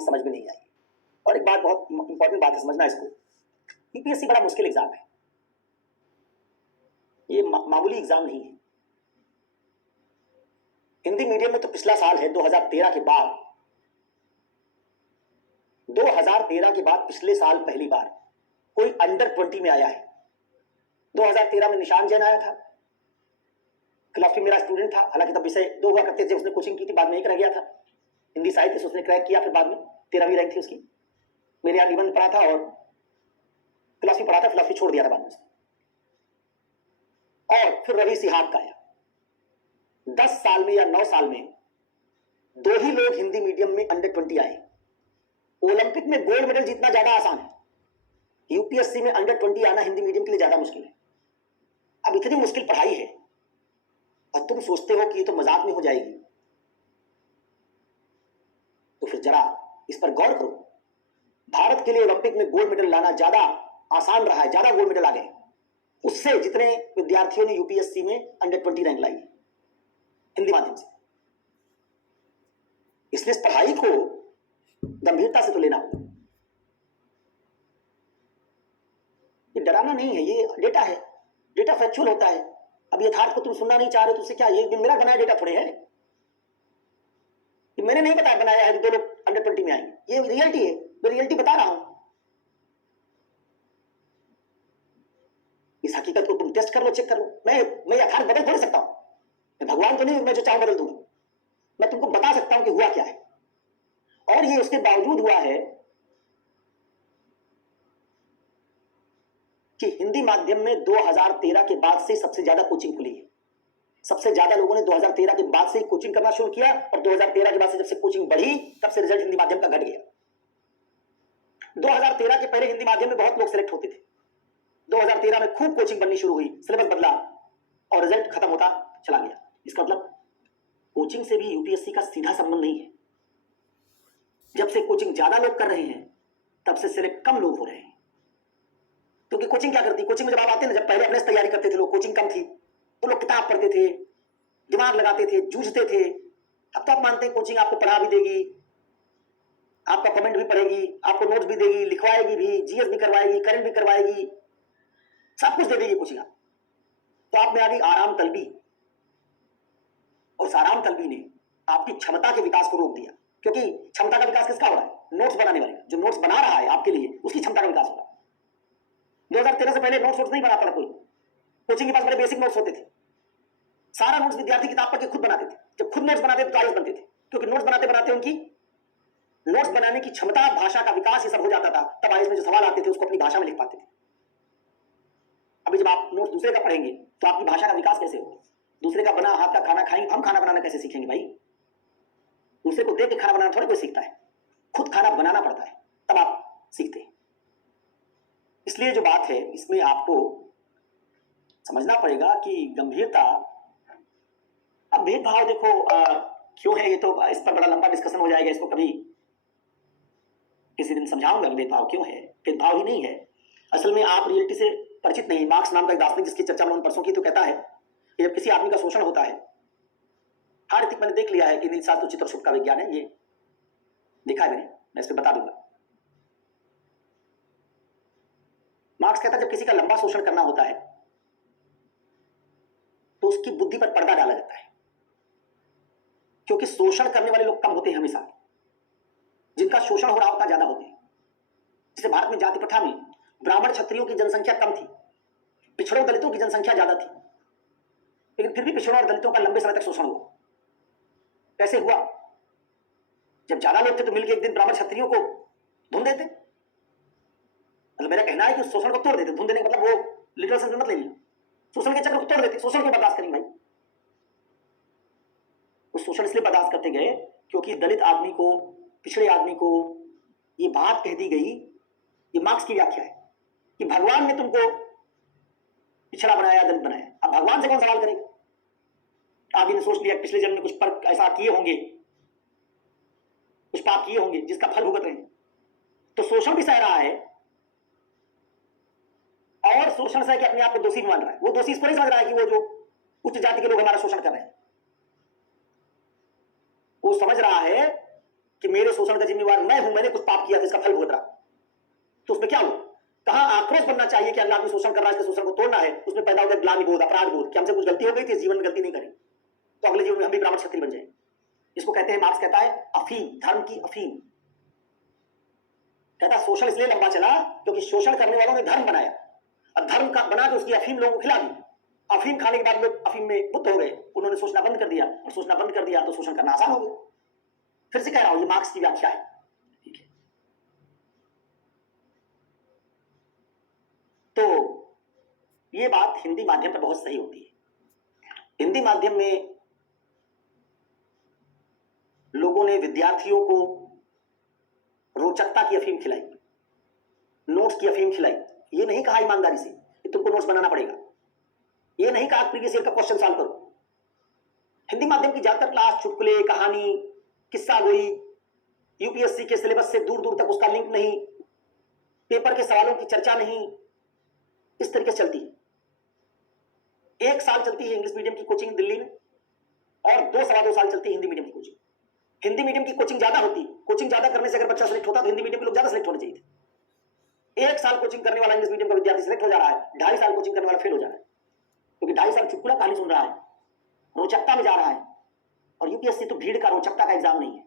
आपकी समझ में नहीं आएगी। और एक बात, बहुत इंपॉर्टेंट बात है, समझना इसको, यूपीएससी बड़ा मुश्किल एग्जाम है, ये मामूली एग्जाम नहीं है। हिंदी मीडियम में तो पिछला साल है 2013 के बाद, 2013 के बाद पिछले साल पहली बार कोई अंडर 20 में आया है। 2013 में निशान जैन आया था, फिलॉसफी मेरा स्टूडेंट था, हालांकि तब विषय 2 हुआ करते थे, उसने कोचिंग की थी, बाद में एक रह गया था। हिंदी साहित्य से उसने क्रैक किया, फिर बाद में 13वीं रैंक थी उसकी। मेरे यहाँ निबंध पढ़ा था और फिलॉसफी पढ़ा था, फिलॉसफी छोड़ दिया था बाद में। और फिर रवि सिहाग का आया। 10 साल में या 9 साल में 2 ही लोग हिंदी मीडियम में अंडर 20 आए। ओलंपिक में गोल्ड मेडल जीतना ज्यादा आसान है, यूपीएससी में अंडर 20 आना हिंदी मीडियम के लिए ज्यादा मुश्किल है। अब इतनी मुश्किल पढ़ाई है और तुम सोचते हो कि ये तो मजाक में हो जाएगी, तो फिर जरा इस पर गौर करो। भारत के लिए ओलंपिक में गोल्ड मेडल लाना ज्यादा आसान रहा है, ज्यादा गोल्ड मेडल आ गए उससे जितने विद्यार्थियों ने यूपीएससी में अंडर 20 रैंक लाई हिंदी माध्यम से। इसलिए इस पढ़ाई को गंभीरता से तो लेना होगा। ये डराना नहीं है, ये डेटा है, डेटा फैक्चुअल होता है। अब यथार्थ को तुम सुनना नहीं चाह रहे तो उससे क्या, ये मेरा बनाया डेटा थोड़े है, ये मैंने नहीं बनाया है कि 2 लोग अंडर 20 में आएंगे, ये रियलिटी है, मैं रियलिटी बता रहा हूं। इस हकीकत को तुम टेस्ट कर लो, चेक कर लो। मैं यथार्थ बदल थोड़ी सकता हूं, मैं भगवान तो नहीं, मैं जो चाहूं बदल दूंगा। मैं तुमको बता सकता हूं कि हुआ क्या है, और ये उसके बावजूद हुआ है कि हिंदी माध्यम में 2013 के बाद से सबसे ज्यादा कोचिंग खुली है। सबसे ज्यादा लोगों ने 2013 के बाद से ही कोचिंग करना शुरू किया, और 2013 के बाद से जब से कोचिंग बढ़ी तब से रिजल्ट हिंदी माध्यम का घट गया। 2013 के पहले हिंदी माध्यम में बहुत लोग सिलेक्ट होते थे, 2013 में खूब कोचिंग बननी शुरू हुई, सिलेबस बदला और रिजल्ट खत्म होता चला गया। इसका मतलब कोचिंग से भी यूपीएससी का सीधा संबंध नहीं है। जब से कोचिंग ज्यादा लोग कर रहे हैं तब से सिलेक्ट कम लोग हो रहे हैं। क्योंकि कोचिंग क्या करती, कोचिंग में जब आप आते हैं ना, जब पहले अपने से तैयारी करते थे लोग, कोचिंग कम थी तो लोग किताब पढ़ते थे, दिमाग लगाते थे, जूझते थे। अब तो आप मानते हैं कोचिंग आपको पढ़ा भी देगी, आपका कमेंट भी पढ़ेगी, आपको नोट्स भी देगी, लिखवाएगी भी, जीएस भी करवाएगी, करंट भी करवाएगी, सब कुछ दे देगी कोचिंग आप। तो आप में आ गई आराम तलबी, और उस आराम तलबी ने आपकी क्षमता के विकास को रोक दिया। क्योंकि क्षमता का विकास किसका हो रहा है, नोट्स बनाने वाले, जो नोट्स बना रहा है आपके लिए उसकी क्षमता का विकास हो रहा है। 2013 से पहले नोट्स नहीं बनाता था कोई, कोचिंग के पास बड़े बेसिक नोट्स होते थे, सारा नोट्स विद्यार्थी किताब पढ़ के खुद बनाते थे। जब खुद नोट्स बनाते थे तो आईएएस बनते थे, क्योंकि नोट्स बनाते बनाते उनकी नोट्स बनाने की क्षमता, भाषा का विकास ये सब हो जाता था। तब आईएएस में जो सवाल आते थे उसको अपनी भाषा में लिख पाते थे। अभी जब आप नोट्स दूसरे का पढ़ेंगे तो आपकी भाषा का विकास कैसे होगा? दूसरे का बना हाथ का खाना खाएंगे, हम खाना बनाना कैसे सीखेंगे भाई? दूसरे को देख के खाना बनाना थोड़ी कोई सीखता है, खुद खाना बनाना पड़ता है, तब आप सीखते हैं। इसलिए जो बात है इसमें आपको समझना पड़ेगा कि गंभीरता, अब भेदभाव देखो क्यों है, ये तो इस पर बड़ा लंबा डिस्कशन हो जाएगा, इसको कभी किसी दिन समझाऊंगा भेदभाव क्यों है। भेदभाव ही नहीं है, असल में आप रियलिटी से परिचित नहीं। मार्क्स नाम का एक दार्शनिक जिसकी चर्चा मैंने परसों की, तो कहता है कि जब किसी आदमी का शोषण होता है, हर रीतिक मैंने देख लिया है कि नीतिशास्त्र उचित और शुभ का विज्ञान है, ये देखा है मैंने, मैं इस पर बता दूंगा। मार्क्स कहता है जब किसी का लंबा शोषण करना होता है तो उसकी बुद्धि पर पर्दा डाला जाता है, क्योंकि शोषण करने वाले लोग कम होते हैं हमेशा, जिनका शोषण हो रहा होता ज्यादा होते हैं। जैसे भारत में जाति प्रथा में ब्राह्मण क्षत्रियों की जनसंख्या कम थी, पिछड़ों दलितों की जनसंख्या ज्यादा थी, लेकिन फिर भी पिछड़ों और दलितों का लंबे समय तक शोषण हुआ। कैसे हुआ? जब ज्यादा लोग थे तो मिलकर एक दिन ब्राह्मण क्षत्रियों को धुन देते। मतलब मेरा कहना है कि शोषण को तोड़ देते। धुन देने का मतलब वो लिटरल सेंस में मत लेना, शोषण के चक्र को तोड़ देते। शोषण को बर्दाश्त करेंगे भाई, वो शोषण इसलिए बर्दाश्त करते गए क्योंकि दलित आदमी को, पिछड़े आदमी को ये बात कह दी गई, ये मार्क्स की व्याख्या है कि भगवान ने तुमको पिछड़ा बनाया, दलित बनाया। अब भगवान से कौन सवाल करेगा? आदमी ने सोच लिया पिछले जन्म में कुछ पर ऐसा किए होंगे, कुछ पाप किए होंगे जिसका फल भुगत रहे हैं, तो शोषण भी सह रहा है और शोषण सह के अपने आप को दोषी मान रहा है। वो दोषी इसको नहीं समझ रहा है कि वो जो उच्च जाति के लोग हमारा शोषण कर रहे हैं, वो समझ रहा है कि मेरे शोषण का जिम्मेवार मैं हूं, मैंने कुछ पाप किया था, इसका फल भुगत रहा, तो उसमें क्या हो, कहां आक्रोश बनना चाहिए कि अल्लाह आदमी शोषण कर रहा है, इसके शोषण को तोड़ना है, उसमें पैदा होता है ग्लानि बोध, अपराध बोध कि हमसे कुछ गलती हो गई थी, जीवन में गलती नहीं करें तो अगले जीवन में हम भी ब्राह्मण क्षत्रिय बन जाए। इसको कहते हैं, मार्क्स कहता है अफीम, धर्म की अफीम। कहता शोषण इसलिए लंबा चला क्योंकि शोषण करने वालों ने धर्म बनाया, और धर्म का बना के उसकी अफीम लोगों को खिला दी। अफीम खाने के बाद लोग अफीम में बुद्ध हो गए, उन्होंने सोचना बंद कर दिया, और सोचना बंद कर दिया तो शोषण करना आसान हो गया। फिर से कह रहा हूं, ये मार्क्स की व्याख्या है, ठीक है। तो ये बात हिंदी माध्यम पर बहुत सही होती है। हिंदी माध्यम में लोगों ने विद्यार्थियों को रोचकता की अफीम खिलाई, नोट्स की अफीम खिलाई। ये नहीं कहा ईमानदारी से कि तुमको नोट्स बनाना पड़ेगा, ये नहीं कहा प्रीवियस ईयर का क्वेश्चन सॉल्व करो। हिंदी माध्यम की ज्यादातर क्लास चुटकुले, कहानी, किस्सा गोई, यूपीएससी के सिलेबस से दूर दूर तक उसका लिंक नहीं, पेपर के सवालों की चर्चा नहीं, इस तरीके से चलती है। 1 साल चलती है इंग्लिश मीडियम की कोचिंग दिल्ली में, और 2 सवा 2 साल चलती है हिंदी मीडियम की कोचिंग। हिंदी मीडियम की कोचिंग ज्यादा होती, कोचिंग ज्यादा करने से अगर बच्चा सिलेक्ट होता तो हिंदी मीडियम के लोग ज्यादा सिलेक्ट होने चाहिए थे। 1 साल कोचिंग करने वाला इंग्लिश मीडियम का विद्यार्थी सिलेक्ट हो जा रहा है, 2.5 साल कोचिंग करने वाला फेल हो जा रहा है, क्योंकि 2.5 साल चुटकुला कहानी सुन रहा है, रोचकता में जा रहा है। और यूपीएससी तो भीड़ का, रोचकता का एग्जाम नहीं है,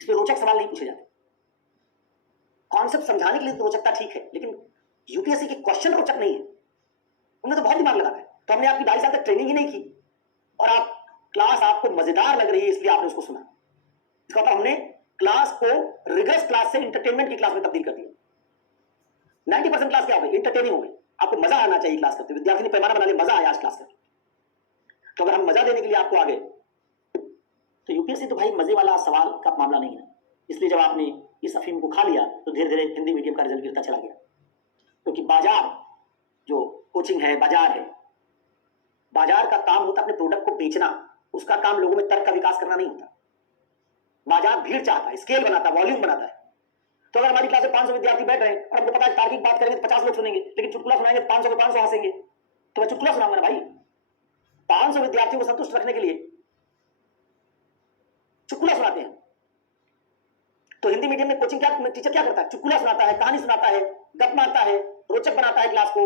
इसमें रोचक सवाल नहीं पूछे जाते। कॉन्सेप्ट समझाने के लिए तो रोचकता ठीक है, लेकिन यूपीएससी के क्वेश्चन रोचक नहीं है, उन्हें तो बहुत दिमाग लगाना है। तो हमने आपकी 2.5 साल तक ट्रेनिंग ही नहीं की, और आप क्लास आपको मजेदार लग रही है इसलिए आपने उसको सुना। इसका मतलब हमने क्लास को रिगरस क्लास से इंटरटेनमेंट की क्लास में तब्दील कर दिया। 90% क्लास क्या हो गई, इंटरटेनिंग हो गई। आपको मजा आना चाहिए क्लास करते, विद्यार्थी ने पैमाना बना लिया, मजा आया आज क्लास करके। तो अगर हम मजा देने के लिए आपको आ गए तो यूपीएससी तो भाई मजे वाला सवाल का मामला नहीं है। इसलिए जब आपने इस अफीम को खा लिया तो धीरे धीरे हिंदी मीडियम का रिजल्ट गिरता चला गया, क्योंकि बाजार जो कोचिंग है, बाजार है, बाजार का काम होता है अपने प्रोडक्ट को बेचना, उसका काम लोगों में तर्क का विकास करना नहीं होता। बाजार भीड़ चाहता है, स्केल बनाता है, वॉल्यूम बनाता है। तो अगर हमारी क्लास में 500 विद्यार्थी बैठ रहे हैं और हमको पता है तार्किक बात करेंगे तो 50 लोग सुनेंगे, लेकिन चुटकुला सुनाएंगे तो 500 के 500 हंसेंगे, तो मैं चुटकुला सुनाऊंगा ना भाई। 500 विद्यार्थियों को संतुष्ट रखने के लिए चुटकुला सुनाते हैं। तो हिंदी मीडियम में कोचिंग क्या, टीचर क्या करता है, चुटकुला सुनाता है, कहानी सुनाता है, गप मारता है, रोचक बनाता है क्लास को,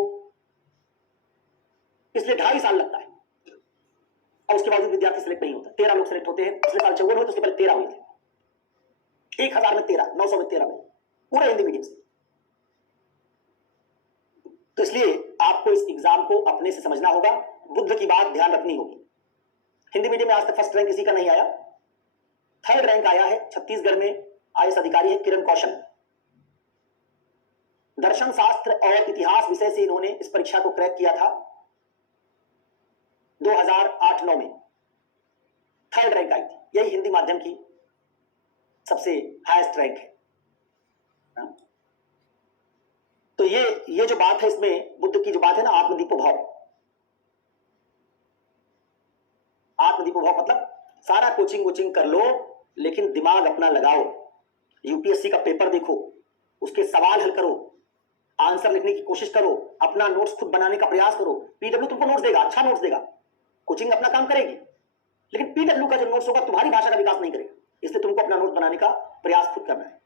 इसलिए 2.5 साल लगता है। और उसके बाद विद्यार्थी सिलेक्ट नहीं होता। 13 लोग सिलेक्ट होते हैं, पिछले साल 54 हुए, तो उसके पहले 13 हुए थे। 1000 में 13, 900 में 13 हुए, पूरे हिंदी मीडियम से। तो इसलिए आपको इस एग्जाम को अपने से समझना होगा, बुद्ध की बात ध्यान रखनी होगी। हिंदी मीडियम में आज तक फर्स्ट रैंक किसी का नहीं आया, 3rd रैंक आया है छत्तीसगढ़ में, आईएएस अधिकारी है किरण कौशल। दर्शन शास्त्र और इतिहास विषय से इन्होंने इस परीक्षा को क्रैक किया था 2008-9 में, 3rd रैंक आई थी। यही हिंदी माध्यम की सबसे हाईएस्ट रैंक है। तो ये जो बात है, इसमें बुद्ध की जो बात है ना, आत्मदीपो भाव। आत्मदीपो भाव मतलब सारा कोचिंग वोचिंग कर लो, लेकिन दिमाग अपना लगाओ। यूपीएससी का पेपर देखो, उसके सवाल हल करो, आंसर लिखने की कोशिश करो, अपना नोट्स खुद बनाने का प्रयास करो। पीडब्ल्यू तुमको नोट्स देगा, अच्छा नोट्स देगा, कोचिंग अपना काम करेगी, लेकिन पीडब्ल्यू का जो नोट्स होगा तुम्हारी भाषा का विकास नहीं करेगा। इसलिए तुमको अपना नोट्स बनाने का प्रयास खुद करना है।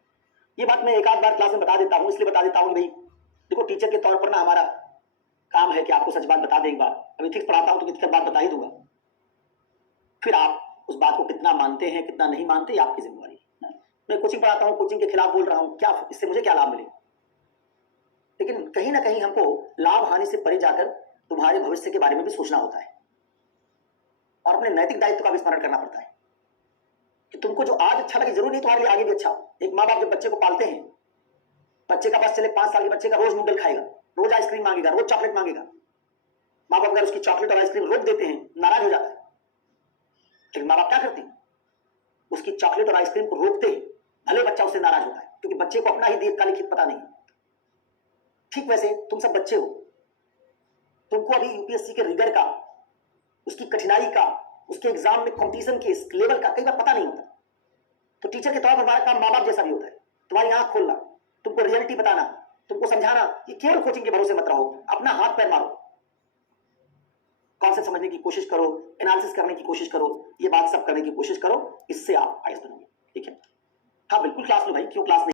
ये बात मैं एक आध बार क्लास में बता देता हूं, इसलिए बता देता हूं भाई देखो, टीचर के तौर पर ना हमारा काम है कि आपको सच बात बता दें। एक बार अब इथिक्स पढ़ाता हूं तो इथिक्स बात बता ही दूंगा, फिर आप उस बात को कितना मानते हैं कितना नहीं मानते, ये आपकी जिम्मेवारी है। मैं कोचिंग पढ़ाता हूं, कोचिंग के खिलाफ बोल रहा हूं, क्या इससे मुझे क्या लाभ मिले? लेकिन कहीं ना कहीं हमको लाभ हानि से परे जाकर तुम्हारे भविष्य के बारे में भी सोचना होता है, और अपने नैतिक दायित्व का भी स्मरण करना पड़ता है कि तुमको जो आज अच्छा लगे जरूरी नहीं तुम्हारे लिए आगे भी अच्छा हो। एक माँ बाप जब बच्चे को पालते हैं, बच्चे का पास चले 5 साल के बच्चे का रोज नूडल खाएगा, रोज आइसक्रीम मांगेगा, रोज चॉकलेट मांगेगा। माँ बाप अगर उसकी चॉकलेट और आइसक्रीम रोक देते हैं, नाराज हो जाता है। लेकिन माँ बाप क्या करते हैं, उसकी चॉकलेट और आइसक्रीम को रोकते हैं, भले बच्चा उससे नाराज होता है, क्योंकि बच्चे को अपना ही दीर्घकालिक हित पता नहीं। ठीक वैसे तुम सब बच्चे हो, तुमको अभी यूपीएससी के रिगर का, उसकी कठिनाई का, उसके एग्जाम में कंपटीशन के लेवल का कई बार पता नहीं होता। तो टीचर के तौर पर हमारा काम माँ बाप जैसा भी होता है, तुम्हारी आंख खोलना, तुमको रियलिटी बताना, तुमको समझाना कि केवल कोचिंग के भरोसे मत रहो, अपना हाथ पैर मारो, कॉन्सेप्ट समझने की कोशिश करो, एनालिसिस करने की कोशिश करो, ये बात सब करने की कोशिश करो, इससे आप आईएएस बनोगे। ठीक है, हाँ बिल्कुल क्लास लो भाई, क्यों क्लास नहीं